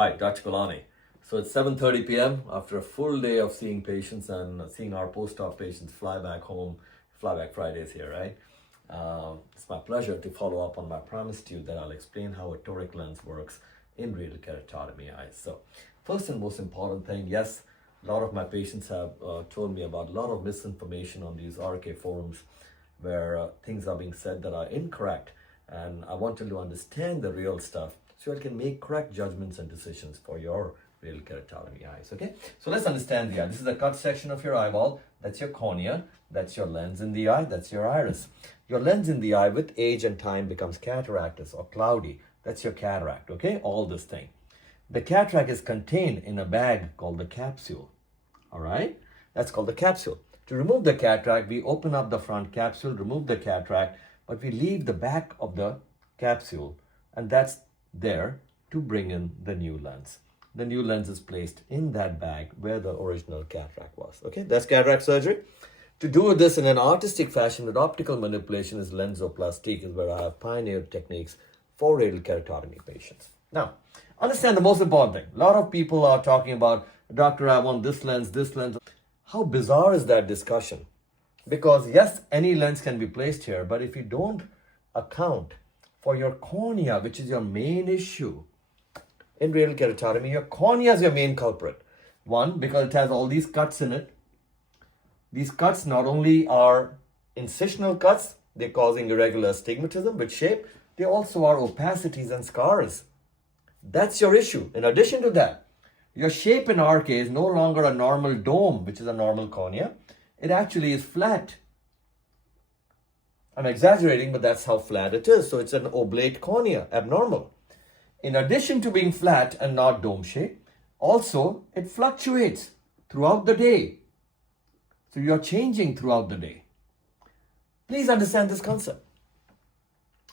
Hi, Dr. Gulani. So it's 7:30 p.m. after a full day of seeing patients and seeing our post-op patients fly back home, fly back Fridays here, right? It's my pleasure to follow up on my promise to you that I'll explain how a toric lens works in radial keratotomy eyes. So first and most important thing, yes, a lot of my patients have told me about a lot of misinformation on these RK forums where things are being said that are incorrect. And I want you to understand the real stuff so you can make correct judgments and decisions for your radial keratotomy eyes, okay? So let's understand the eye. This is the cut section of your eyeball. That's your cornea. That's your lens in the eye. That's your iris. Your lens in the eye with age and time becomes cataractous or cloudy. That's your cataract, okay? All this thing. The cataract is contained in a bag called the capsule, all right? That's called the capsule. To remove the cataract, we open up the front capsule, remove the cataract, but we leave the back of the capsule, and that's there to bring in the new lens. The new lens is placed in that bag where the original cataract was. Okay, that's cataract surgery. To do this in an artistic fashion with optical manipulation is lensoplastique, is where I have pioneered techniques for radial keratotomy patients. Now, understand the most important thing. A lot of people are talking about, doctor, I want this lens, this lens. How bizarre is that discussion? Because yes, any lens can be placed here, but if you don't account for your cornea, which is your main issue in radial keratotomy, your cornea is your main culprit. One, because it has all these cuts in it. These cuts not only are incisional cuts, they're causing irregular astigmatism with shape, they also are opacities and scars. That's your issue. In addition to that, your shape in RK is no longer a normal dome, which is a normal cornea. It actually is flat. I'm exaggerating, but that's how flat it is. So it's an oblate cornea, abnormal. In addition to being flat and not dome shaped, also it fluctuates throughout the day. So you're changing throughout the day. Please understand this concept.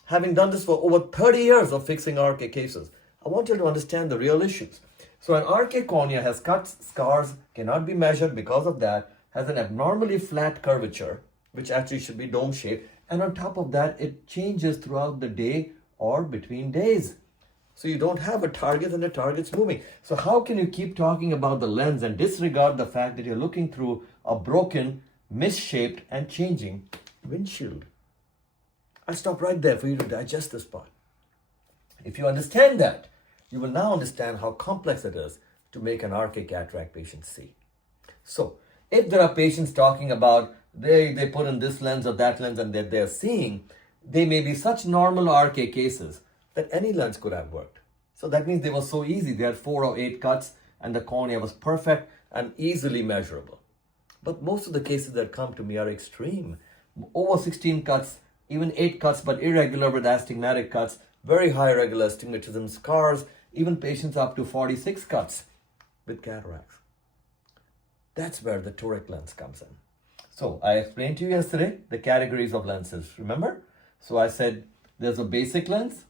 Having done this for over 30 years of fixing RK cases, I want you to understand the real issues. So an RK cornea has cuts, scars, cannot be measured because of that, has an abnormally flat curvature, which actually should be dome shaped. And on top of that, it changes throughout the day or between days. So you don't have a target and the target's moving. So how can you keep talking about the lens and disregard the fact that you're looking through a broken, misshaped, and changing windshield? I'll stop right there for you to digest this part. If you understand that, you will now understand how complex it is to make an RK cataract patient see. So if there are patients talking about they put in this lens or that lens and that they're seeing, they may be such normal RK cases that any lens could have worked. So that means they were so easy. They had 4 or 8 cuts and the cornea was perfect and easily measurable. But most of the cases that come to me are extreme. Over 16 cuts, even 8 cuts, but irregular with astigmatic cuts, very high regular astigmatism, scars, even patients up to 46 cuts with cataracts. That's where the toric lens comes in. So I explained to you yesterday the categories of lenses, remember? So I said there's a basic lens,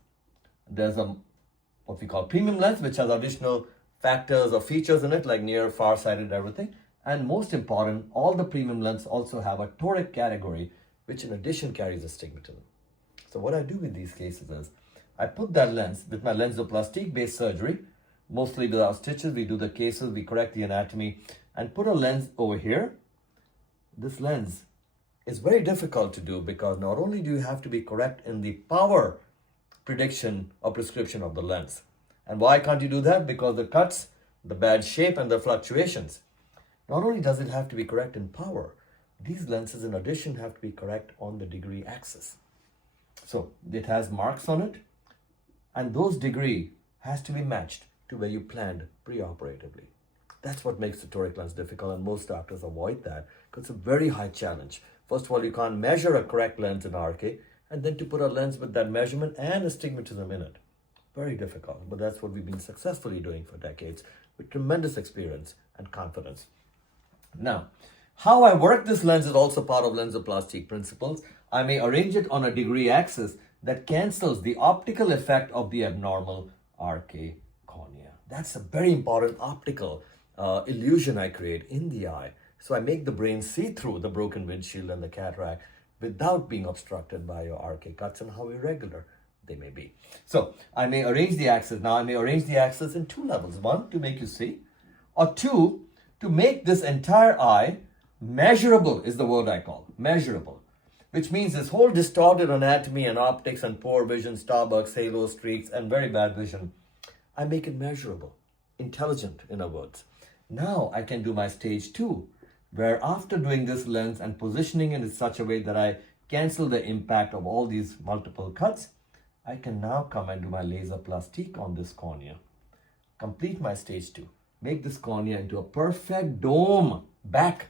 there's a what we call premium lens, which has additional factors or features in it like near, far-sighted, everything. And most important, all the premium lenses also have a toric category, which in addition carries astigmatism. So what I do with these cases is I put that lens with my lensoplastique based surgery, mostly without stitches. We do the cases, we correct the anatomy and put a lens over here. This lens is very difficult to do because not only do you have to be correct in the power prediction or prescription of the lens. And why can't you do that? Because the cuts, the bad shape and the fluctuations. Not only does it have to be correct in power, these lenses in addition have to be correct on the degree axis. So it has marks on it and those degree has to be matched to where you planned preoperatively. That's what makes the toric lens difficult and most doctors avoid that because it's a very high challenge. First of all, you can't measure a correct lens in RK and then to put a lens with that measurement and astigmatism in it. Very difficult, but that's what we've been successfully doing for decades with tremendous experience and confidence. Now, how I work this lens is also part of lensoplastic principles. I may arrange it on a degree axis that cancels the optical effect of the abnormal RK cornea. That's a very important optical illusion I create in the eye. So I make the brain see through the broken windshield and the cataract without being obstructed by your RK cuts and how irregular they may be. So I may arrange the axis. Now I may arrange the axis in two levels. One, to make you see, or two, to make this entire eye measurable is the word I call, measurable. Which means this whole distorted anatomy and optics and poor vision, Starbucks, halo, streaks, and very bad vision, I make it measurable, intelligent, in other words. Now I can do my stage 2, where after doing this lens and positioning it in such a way that I cancel the impact of all these multiple cuts, I can now come and do my laser plastique on this cornea. Complete my stage 2. Make this cornea into a perfect dome back.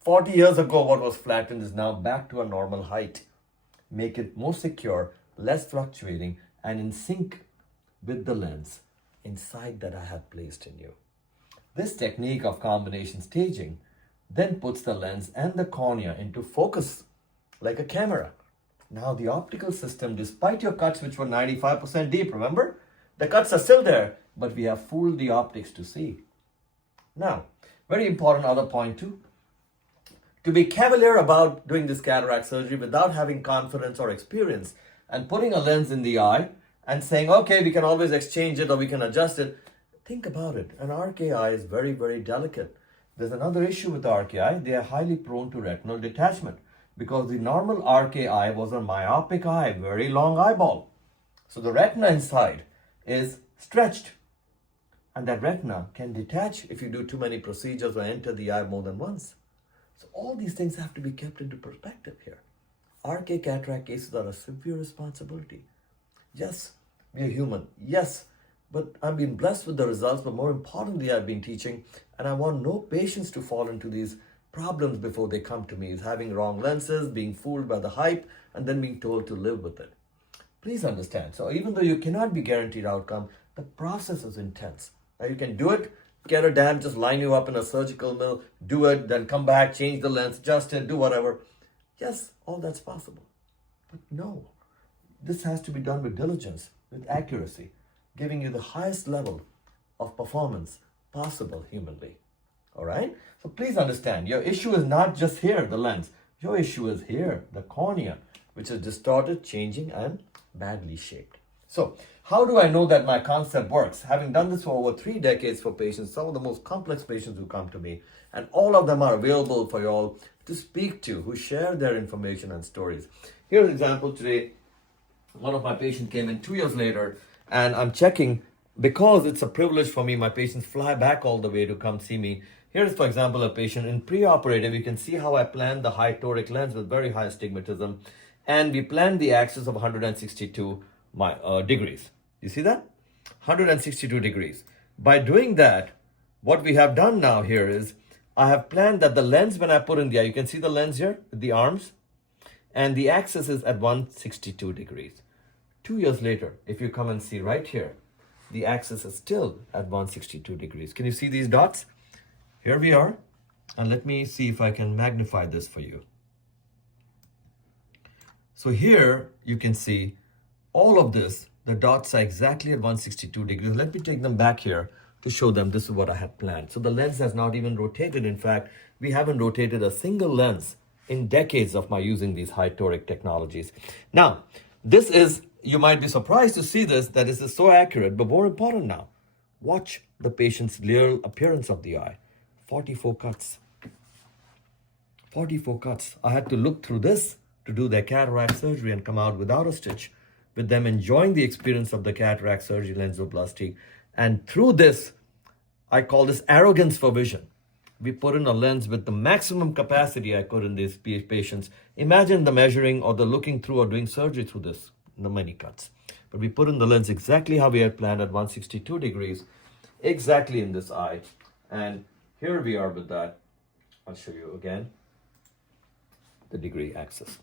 40 years ago, what was flattened is now back to a normal height. Make it more secure, less fluctuating, and in sync with the lens inside that I have placed in you. This technique of combination staging then puts the lens and the cornea into focus like a camera. Now the optical system, despite your cuts which were 95% deep, remember? The cuts are still there, but we have fooled the optics to see. Now, very important other point too. To be cavalier about doing this cataract surgery without having confidence or experience and putting a lens in the eye and saying, okay, we can always exchange it or we can adjust it. Think about it. An RKI is very, very delicate. There's another issue with the RKI. They are highly prone to retinal detachment because the normal RKI was a myopic eye, very long eyeball. So the retina inside is stretched. And that retina can detach if you do too many procedures or enter the eye more than once. So all these things have to be kept into perspective here. RK cataract cases are a severe responsibility. Yes, we are human. Yes, but I've been blessed with the results, but more importantly, I've been teaching, and I want no patients to fall into these problems before they come to me, is having wrong lenses, being fooled by the hype, and then being told to live with it. Please understand. So even though you cannot be guaranteed outcome, the process is intense. Now you can do it, get a dam, just line you up in a surgical mill, do it, then come back, change the lens, adjust it, do whatever. Yes, all that's possible. But no, this has to be done with diligence, with accuracy, giving you the highest level of performance possible humanly. All right? So please understand, your issue is not just here, the lens. Your issue is here, the cornea, which is distorted, changing, and badly shaped. So how do I know that my concept works? Having done this for over 3 decades for patients, some of the most complex patients who come to me, and all of them are available for you all to speak to, who share their information and stories. Here's an example today. One of my patients came in 2 years later, and I'm checking, because it's a privilege for me, my patients fly back all the way to come see me. Here's, for example, a patient in preoperative. You can see how I planned the high toric lens with very high astigmatism, and we planned the axis of 162 degrees. You see that? 162 degrees. By doing that, what we have done now here is, I have planned that the lens, when I put in the eye, you can see the lens here, the arms, and the axis is at 162 degrees. 2 years later, if you come and see right here, the axis is still at 162 degrees. Can you see these dots? Here we are. And let me see if I can magnify this for you. So here you can see all of this, the dots are exactly at 162 degrees. Let me take them back here to show them this is what I had planned. So the lens has not even rotated. In fact, we haven't rotated a single lens in decades of my using these high toric technologies. Now, this is, you might be surprised to see this, that this is so accurate, but more important now, watch the patient's leeral appearance of the eye. 44 cuts. 44 cuts. I had to look through this to do their cataract surgery and come out without a stitch, with them enjoying the experience of the cataract surgery lensoplasty. And through this, I call this arrogance for vision. We put in a lens with the maximum capacity I could in these patients. Imagine the measuring or the looking through or doing surgery through this, the many cuts. But we put in the lens exactly how we had planned at 162 degrees, exactly in this eye. And here we are with that. I'll show you again the degree axis.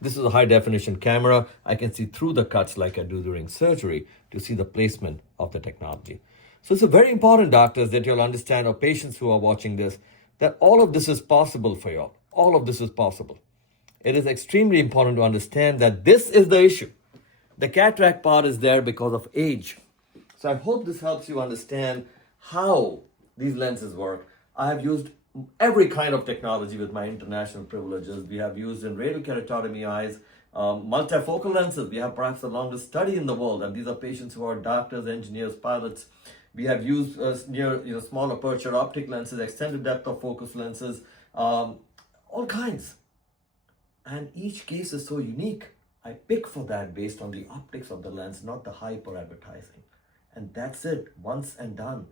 This is a high definition camera. I can see through the cuts like I do during surgery to see the placement of the technology. So it's a very important, doctors, that you'll understand, or patients who are watching this, that all of this is possible for you all. All of this is possible. It is extremely important to understand that this is the issue. The cataract part is there because of age. So I hope this helps you understand how these lenses work. I have used every kind of technology with my international privileges. We have used in radial keratotomy eyes, Multifocal lenses, we have perhaps the longest study in the world, and these are patients who are doctors, engineers, pilots. We have used small aperture optic lenses, extended depth of focus lenses, all kinds. And each case is so unique. I pick for that based on the optics of the lens, not the hype or advertising. And that's it, once and done.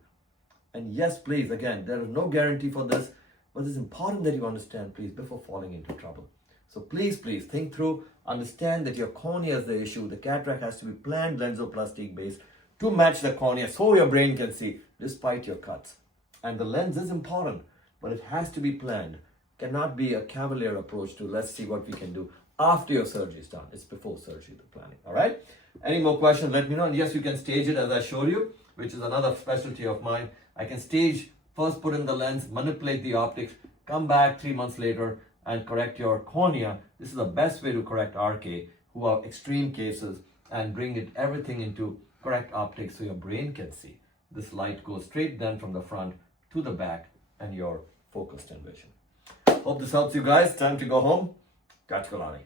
And yes, please, again, there is no guarantee for this, but it's important that you understand, please, before falling into trouble. So please, think through, understand that your cornea is the issue. The cataract has to be planned lensoplastic based to match the cornea so your brain can see despite your cuts. And the lens is important, but it has to be planned. Cannot be a cavalier approach to let's see what we can do after your surgery is done. It's before surgery, the planning. All right? Any more questions, let me know. And yes, you can stage it as I showed you, which is another specialty of mine. I can stage, first put in the lens, manipulate the optics, come back 3 months later and correct your cornea. This is the best way to correct RK, who are extreme cases, and bring everything into correct optics so your brain can see. This light goes straight then from the front to the back and you're focused in vision. Hope this helps you guys. Time to go home. Catch Gulani.